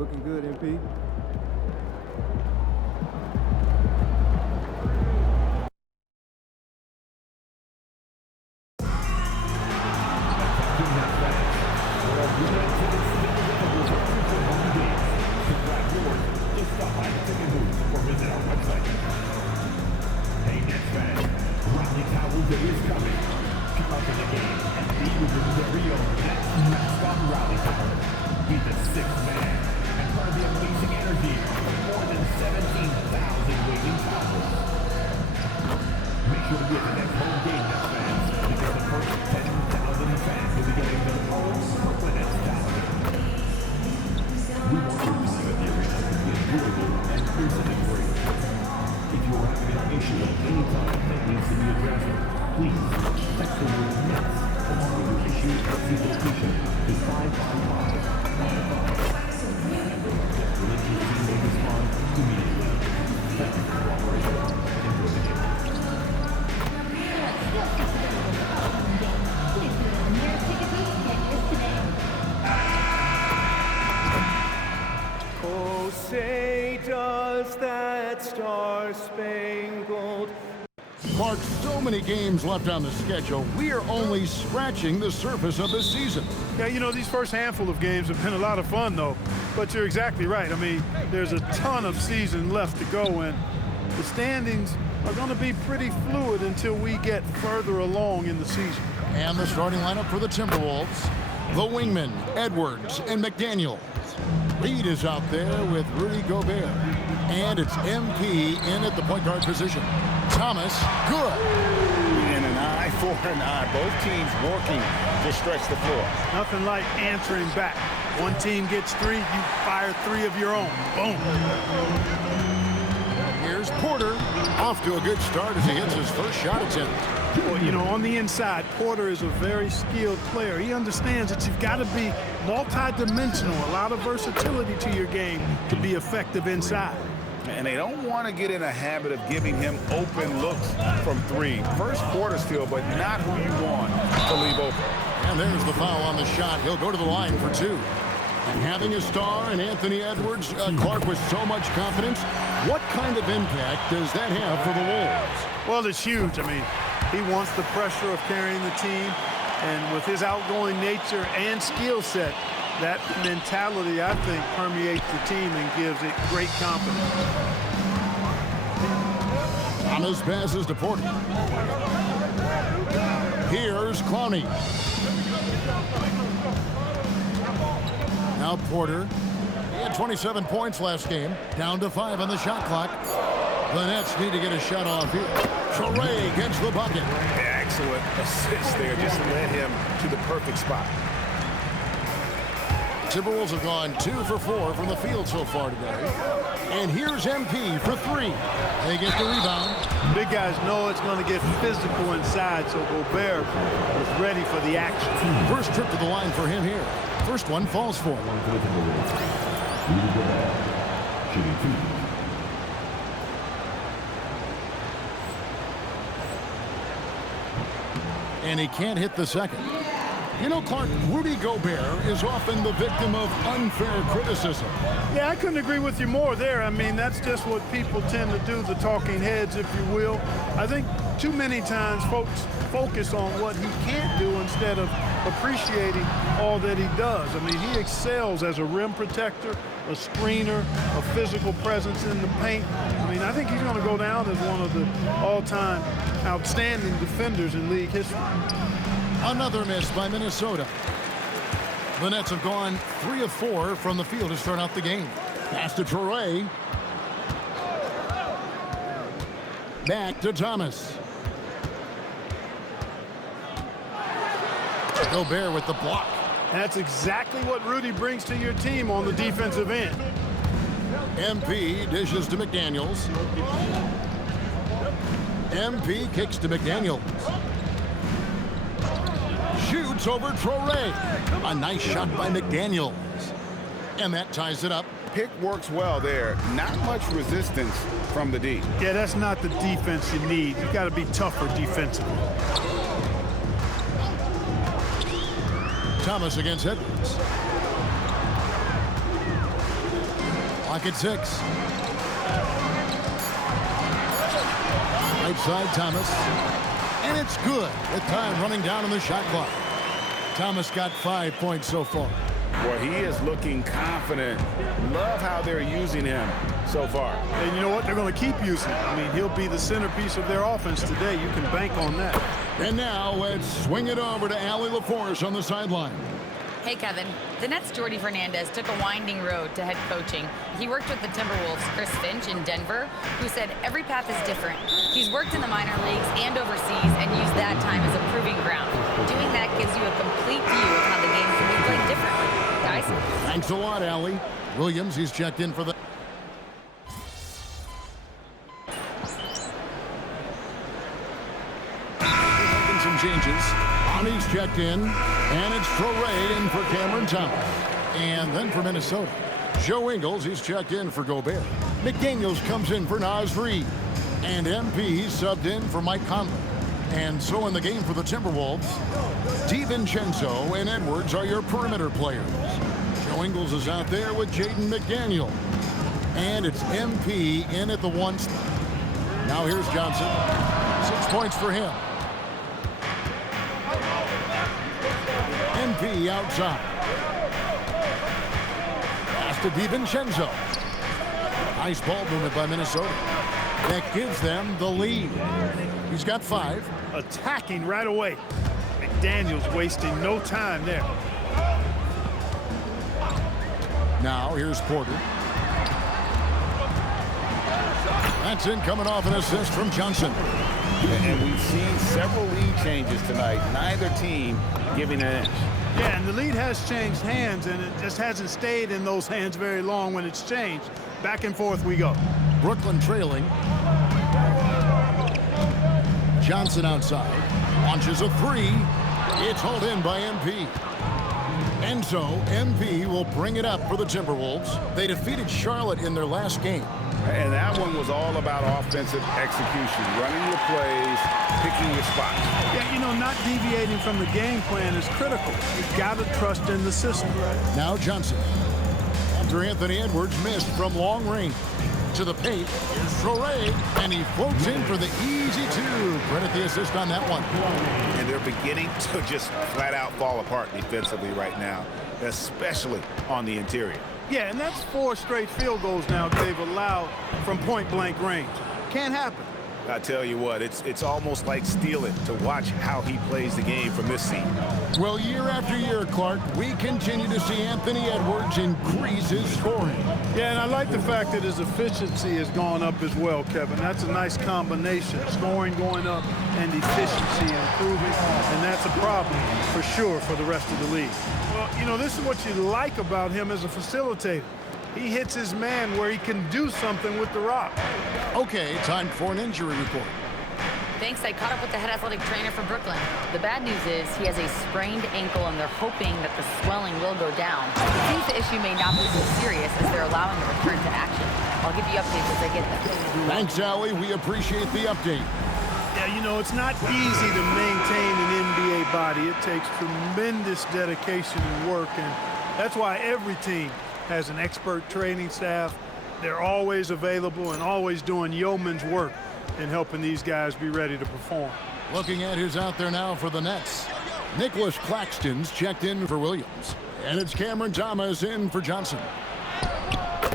Looking good, MP. Say does that star-spangled... Mark, so many games left on the schedule. We are only scratching the surface of the season. Yeah, you know, these first handful of games have been a lot of fun, though. But you're exactly right. I mean, there's a ton of season left to go, and the standings are going to be pretty fluid until we get further along in the season. And the starting lineup for the Timberwolves, the wingmen, Edwards and McDaniel. Reed is out there with Rudy Gobert. And it's MP in at the point guard position. Thomas, good. And an eye for an eye. Both teams working to stretch the floor. Nothing like answering back. One team gets three, you fire three of your own. Boom. Here's Porter. Off to a good start as he hits his first shot attempt. Well, you know, on the inside, Porter is a very skilled player. He understands that you've got to be multi-dimensional, a lot of versatility to your game to be effective inside. And they don't want to get in a habit of giving him open looks from three. First quarter still, but not who you want to leave open. And there's the foul on the shot. He'll go to the line for two. And having a star in Anthony Edwards, Clark, with so much confidence, what kind of impact does that have for the Wolves? Well, it's huge. I mean, he wants the pressure of carrying the team, and with his outgoing nature and skill set, that mentality, I think, permeates the team and gives it great confidence. Thomas passes to Porter. Here's Clowney. Now Porter. He had 27 points last game. Down to 5 on the shot clock. The Nets need to get a shot off here. Traore gets the bucket. Excellent assist there. Just led him to the perfect spot. Timberwolves have gone 2 for 4 from the field so far today. And here's MP for 3. They get the rebound. Big guys know it's going to get physical inside, so Gobert is ready for the action. First trip to the line for him here. First one falls for him. And he can't hit the second. You know, Clark, Rudy Gobert is often the victim of unfair criticism. Yeah, I couldn't agree with you more there. I mean, that's just what people tend to do, the talking heads, if you will. I think too many times folks focus on what he can't do instead of appreciating all that he does. I mean, he excels as a rim protector, a screener, a physical presence in the paint. I mean, I think he's going to go down as one of the all-time outstanding defenders in league history. Another miss by Minnesota. The Nets have gone 3 of 4 from the field to start out the game. Pass to Traore. Back to Thomas. Gobert with the block. That's exactly what Rudy brings to your team on the defensive end. MP dishes to McDaniels. MP kicks to McDaniels. Shoots over Traore. A nice shot by McDaniels. And that ties it up. Pick works well there. Not much resistance from the D. Yeah, that's not the defense you need. You got to be tougher defensively. Thomas against Edwards. Clock at 6. Right side, Thomas. And it's good with time running down on the shot clock. Thomas got 5 points so far. Well, he is looking confident. Love how they're using him so far. And you know what? They're going to keep using him. I mean, he'll be the centerpiece of their offense today. You can bank on that. And now let's swing it over to Allie LaForce on the sideline. Hey, Kevin. The Nets' Jordy Fernandez took a winding road to head coaching. He worked with the Timberwolves' Chris Finch in Denver, who said every path is different. He's worked in the minor leagues and overseas and used that time as a proving ground. Doing that gives you a complete view of how the game can be played differently. Guys? Thanks a lot, Allie. Williams, he's checked in for the... Making some changes. Bonnie's checked in, and it's Torrey in for Cameron Thomas. And then for Minnesota, Joe Ingles, he's checked in for Gobert. McDaniels comes in for Naz Reid. And MP subbed in for Mike Conley. And so in the game for the Timberwolves, DiVincenzo and Edwards are your perimeter players. Joe Ingles is out there with Jaden McDaniel. And it's MP in at the 1 spot. Now here's Johnson. 6 points for him. MP outside. Pass to DiVincenzo. Nice ball movement by Minnesota. That gives them the lead. He's got 5. Attacking right away. McDaniels wasting no time there. Now here's Porter. That's in, coming off an assist from Johnson. And we've seen several lead changes tonight. Neither team giving an inch. Yeah, and the lead has changed hands, and it just hasn't stayed in those hands very long when it's changed. Back and forth we go. Brooklyn trailing. Johnson outside. Launches a 3. It's hauled in by MP. And so MP will bring it up for the Timberwolves. They defeated Charlotte in their last game. And that one was all about offensive execution, running your plays, picking your spots. Yeah, you know, not deviating from the game plan is critical. You've got to trust in the system. Now Johnson. After Anthony Edwards missed from long range. To the paint, here's Torrey, and he floats in for the easy 2. Credit the assist on that one. And they're beginning to just flat out fall apart defensively right now, especially on the interior. Yeah, and that's 4 straight field goals now they've allowed from point-blank range. Can't happen. I tell you what, it's almost like stealing to watch how he plays the game from this seat. Well, year after year, Clark, we continue to see Anthony Edwards increase his scoring. Yeah, and I like the fact that his efficiency has gone up as well, Kevin. That's a nice combination. Scoring going up and efficiency improving, and that's a problem for sure for the rest of the league. Well, you know, this is what you like about him as a facilitator. He hits his man where he can do something with the rock. Okay, time for an injury report. Thanks. I caught up with the head athletic trainer for Brooklyn. The bad news is he has a sprained ankle, and they're hoping that the swelling will go down. He thinks the issue may not be so serious as they're allowing a return to action. I'll give you updates as I get them. Thanks, Allie. We appreciate the update. Yeah, you know, it's not easy to maintain an NBA body. It takes tremendous dedication and work, and that's why every team has an expert training staff. They're always available and always doing yeoman's work in helping these guys be ready to perform. Looking at who's out there now for the Nets. Nicholas Claxton's checked in for Williams. And it's Cameron Thomas in for Johnson.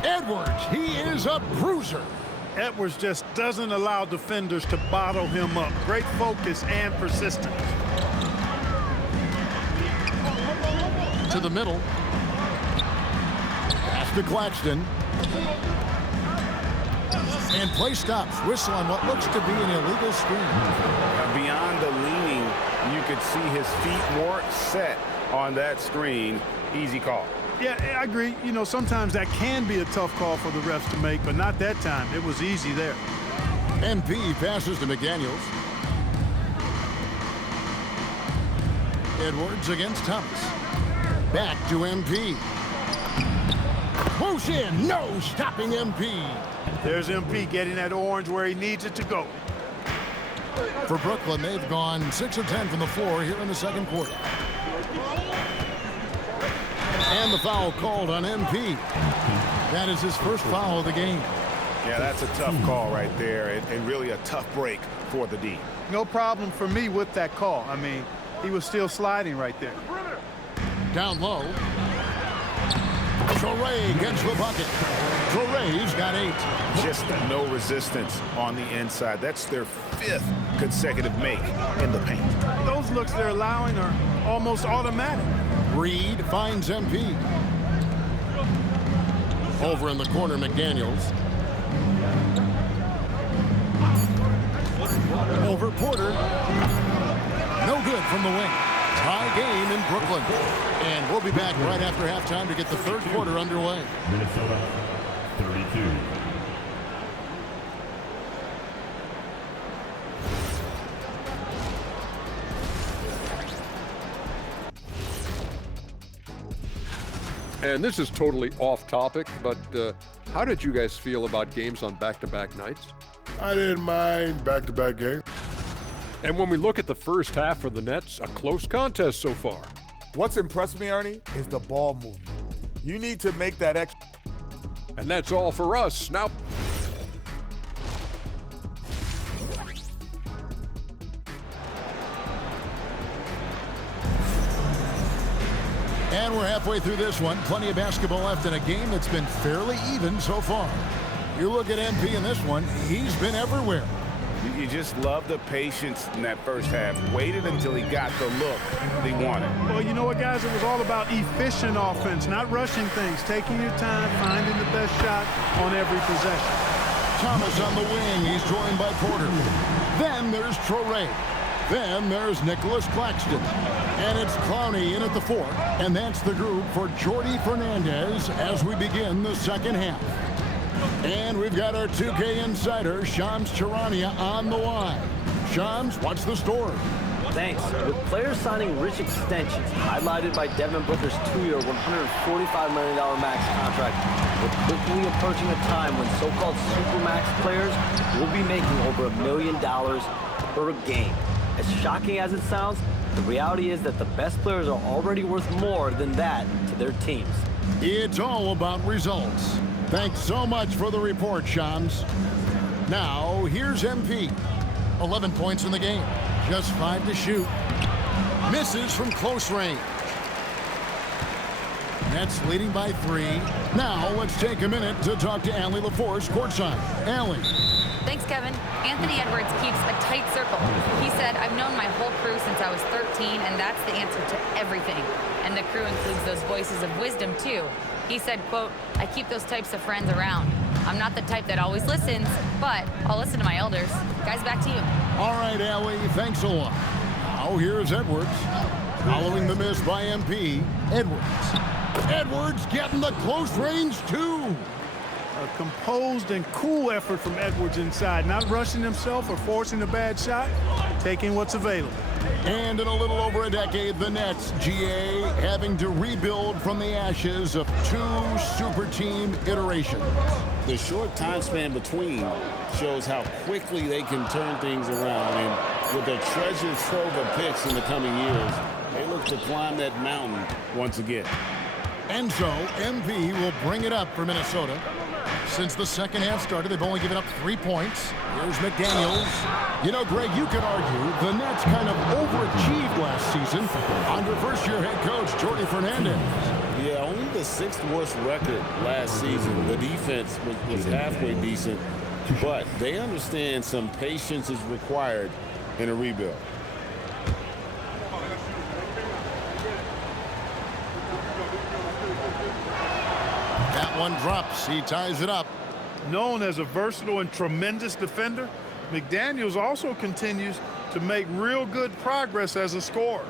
Edwards, he is a bruiser. Edwards just doesn't allow defenders to bottle him up. Great focus and persistence. To the middle. Pass to Claxton. And play stops. Whistle on what looks to be an illegal screen. Beyond the leaning, you could see his feet weren't set on that screen. Easy call. Yeah, I agree. You know, sometimes that can be a tough call for the refs to make, but not that time. It was easy there. MP passes to McDaniels. Edwards against Thomas. Back to MP. Whoosh in. No stopping MP. There's MP getting that orange where he needs it to go. For Brooklyn, they've gone 6 of 10 from the floor here in the second quarter. And the foul called on MP. That is his first foul of the game. Yeah, that's a tough call right there, and really a tough break for the D. No problem for me with that call. I mean, he was still sliding right there. Down low. Traore gets the bucket. Traore's got 8. Just no resistance on the inside. That's their 5th consecutive make in the paint. Those looks they're allowing are almost automatic. Reed finds MP. Over in the corner, McDaniels. Over Porter. No good from the wing. Tie game in Brooklyn. And we'll be back right after halftime to get the third quarter underway. Minnesota, 32. And this is totally off topic, but how did you guys feel about games on back-to-back nights? I didn't mind back-to-back games. And when we look at the first half for the Nets, a close contest so far. What's impressed me, Ernie, is the ball movement. You need to make that extra. And that's all for us. Now, and we're halfway through this one. Plenty of basketball left in a game that's been fairly even so far. You look at MP in this one, he's been everywhere. You just love the patience in that first half. Waited until he got the look he wanted. Well, you know what, guys? It was all about efficient offense, not rushing things, taking your time, finding the best shot on every possession. Thomas on the wing. He's joined by Porter. Then there's Traore. Then there's Nicholas Claxton. And it's Clowney in at the 4. And that's the group for Jordi Fernandez as we begin the second half. And we've got our 2K insider, Shams Charania, on the line. Shams, what's the story? Thanks. With players signing rich extensions, highlighted by Devin Booker's 2-year, $145 million max contract, we're quickly approaching a time when so-called supermax players will be making over $1 million per game. As shocking as it sounds, the reality is that the best players are already worth more than that to their teams. It's all about results. Thanks so much for the report, Shams. Now, here's MP. 11 points in the game. Just 5 to shoot. Misses from close range. Nets leading by 3. Now, let's take a minute to talk to Allie LaForce courtside. Allie. Thanks, Kevin. Anthony Edwards keeps a tight circle. He said, I've known my whole crew since I was 13, and that's the answer to everything. And the crew includes those voices of wisdom, too. He said, quote, I keep those types of friends around. I'm not the type that always listens, but I'll listen to my elders. Guys, back to you. All right, Allie, thanks a lot. Now here's Edwards. Following the miss by MP, Edwards. Edwards getting the close range, too. A composed and cool effort from Edwards inside, not rushing himself or forcing a bad shot, taking what's available. And in a little over a decade, the Nets, GA, having to rebuild from the ashes of 2 super team iterations. The short time span between shows how quickly they can turn things around. And with their treasure trove of picks in the coming years, they look to climb that mountain once again. And so, MP will bring it up for Minnesota. Since the second half started, they've only given up 3 points. Here's McDaniels. You know, Greg, you could argue the Nets kind of overachieved last season under first-year head coach Jordi Fernandez. Yeah, only the 6th worst record last season. The defense was halfway decent, but they understand some patience is required in a rebuild. That one drops. He ties it up. Known as a versatile and tremendous defender, McDaniels also continues to make real good progress as a scorer.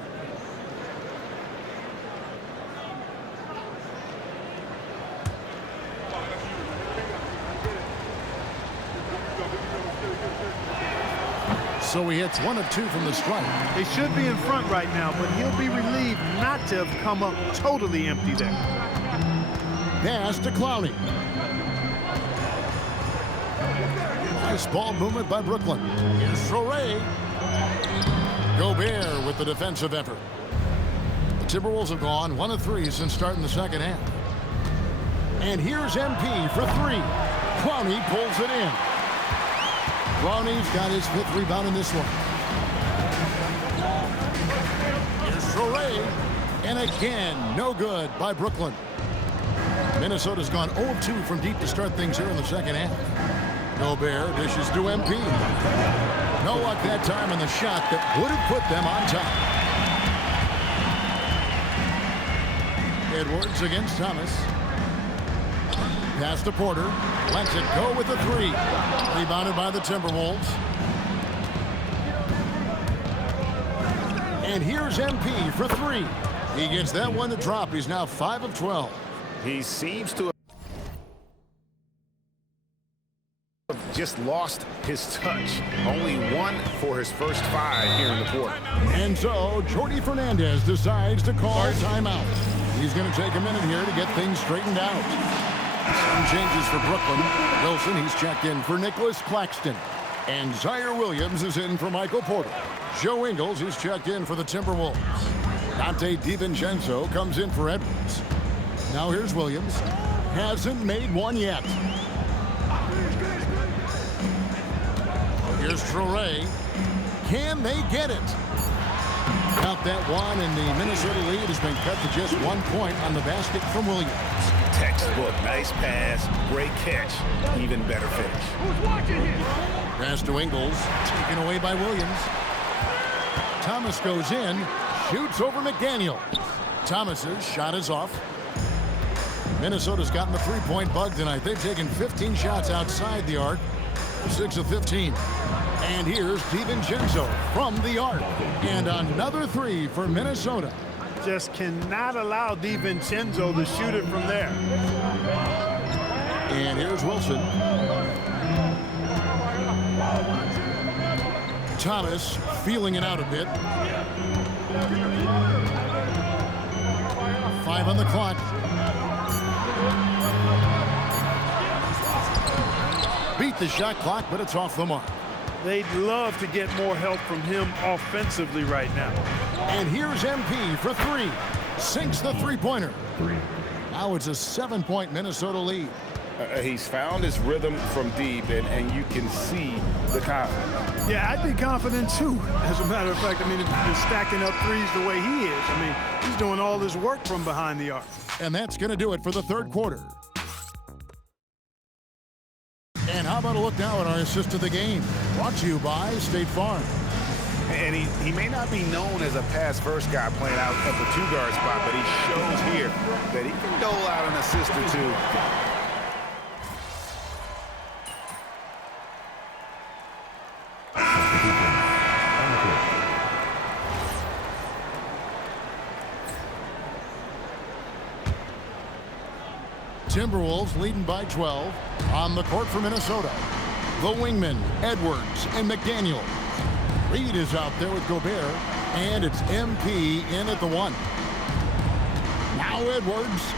So he hits 1 of 2 from the stripe. They should be in front right now, but he'll be relieved not to have come up totally empty there. Pass to Clowney. Nice ball movement by Brooklyn. Here's Traore. Gobert with the defensive effort. The Timberwolves have gone 1 of 3 since starting the second half. And here's MP for 3. Clowney pulls it in. Clowney's got his 5th rebound in this one. Here's Traore. And again, no good by Brooklyn. Minnesota's gone 0 of 2 from deep to start things here in the second half. Gobert dishes to MP. No luck that time on the shot that would have put them on top. Edwards against Thomas. Pass to Porter. Lets it go with the 3. Rebounded by the Timberwolves. And here's MP for 3. He gets that one to drop. He's now 5 of 12. He seems to have just lost his touch. Only 1 for his first 5 here in the quarter. And so Jordi Fernandez decides to call timeout. He's going to take a minute here to get things straightened out. Some changes for Brooklyn. Wilson, he's checked in for Nicholas Claxton. And Zaire Williams is in for Michael Porter. Joe Ingles is checked in for the Timberwolves. Dante DiVincenzo comes in for Edwards. Now here's Williams. Hasn't made one yet. Here's Traore. Can they get it? Count that one, and the Minnesota lead has been cut to just 1 point on the basket from Williams. Textbook, nice pass, great catch, even better finish. Pass to Ingles, taken away by Williams. Thomas goes in, shoots over McDaniel. Thomas's shot is off. Minnesota's gotten the 3-point bug tonight. They've taken 15 shots outside the arc, 6 of 15. And here's DiVincenzo from the arc. And another 3 for Minnesota. Just cannot allow DiVincenzo to shoot it from there. And here's Wilson. Thomas feeling it out a bit. 5 on the clock. Beat the shot clock, but it's off the mark. They'd love to get more help from him offensively right now. And here's MP for 3. Sinks the 3-pointer. Now it's a 7-point Minnesota lead. He's found his rhythm from deep, and you can see the confidence. Yeah, I'd be confident too. As a matter of fact, I mean, if he's stacking up threes the way he is, I mean, he's doing all this work from behind the arc. And that's going to do it for the third quarter. And how about a look now at our assist of the game? Brought to you by State Farm. And he may not be known as a pass-first guy playing out at the 2-guard spot, but he shows here that he can dole out an assist or 2. Timberwolves leading by 12. On the court for Minnesota, the wingmen, Edwards and McDaniel. Reed is out there with Gobert, and it's MP in at the 1. Now Edwards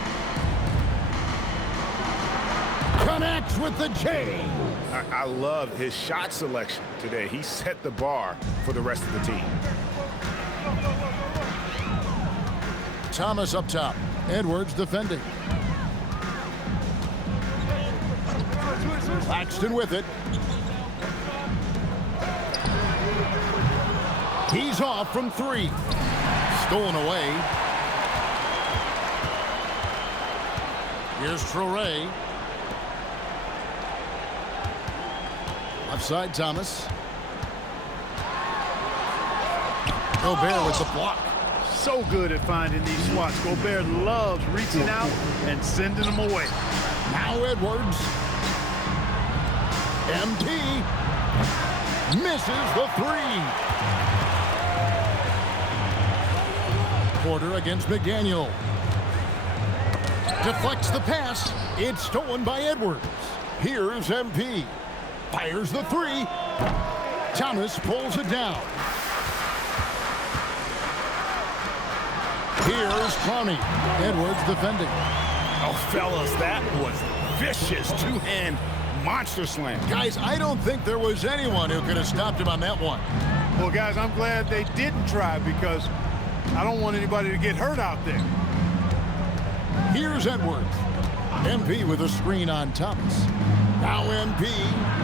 connects with the J. I love his shot selection today. He set the bar for the rest of the team. Thomas up top. Edwards defending. Claxton with it. He's off from 3. Stolen away. Here's Traore. Offside Thomas. Gobert with the block. So good at finding these swats. Gobert loves reaching out and sending them away. Now Edwards. MP misses the 3. Porter against McDaniel. Deflects the pass. It's stolen by Edwards. Here's MP. Fires the 3. Thomas pulls it down. Here's Clowney. Edwards defending. Oh, fellas, that was vicious two-hand monster slam. Guys, I don't think there was anyone who could have stopped him on that one. Well, guys, I'm glad they didn't try, because I don't want anybody to get hurt out there. Here's Edwards. MP with a screen on Thomas. Now MP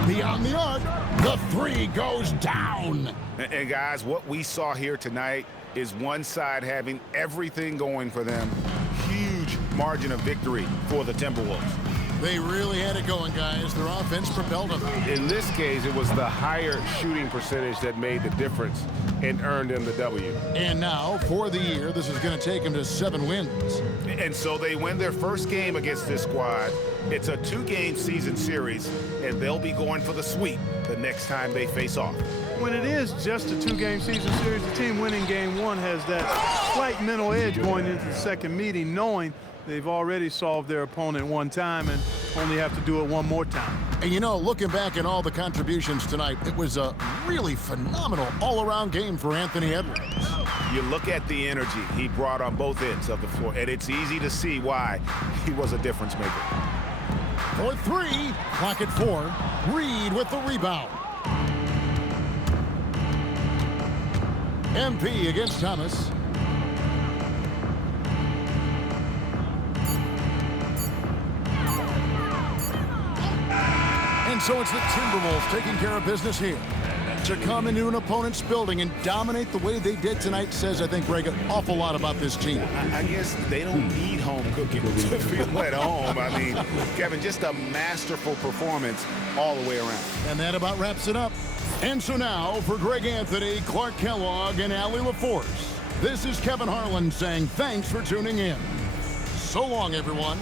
beyond the arc. The three goes down. And guys, what we saw here tonight is one side having everything going for them. Huge margin of victory for the Timberwolves. They really had it going, guys. Their offense propelled them. In this case, it was the higher shooting percentage that made the difference and earned them the W. And now, for the year, this is going to take them to 7 wins. And so they win their first game against this squad. It's a 2-game season series, and they'll be going for the sweep the next time they face off. When it is just a 2-game season series, the team winning game 1 has that slight mental edge going into the second meeting, knowing they've already solved their opponent one time and only have to do it one more time. And you know, looking back at all the contributions tonight, it was a really phenomenal all-around game for Anthony Edwards. You look at the energy he brought on both ends of the floor, and it's easy to see why he was a difference maker. For 3, clock at 4, Reed with the rebound. MP against Thomas. And so it's the Timberwolves taking care of business here. To come into an opponent's building and dominate the way they did tonight says, I think, Greg, an awful lot about this team. I guess they don't need home cooking to feel at home. I mean, Kevin, just a masterful performance all the way around. And that about wraps it up. And so now, for Greg Anthony, Clark Kellogg, and Allie LaForce, this is Kevin Harlan saying thanks for tuning in. So long, everyone.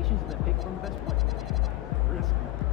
combinations and then pick from the best player. Risk.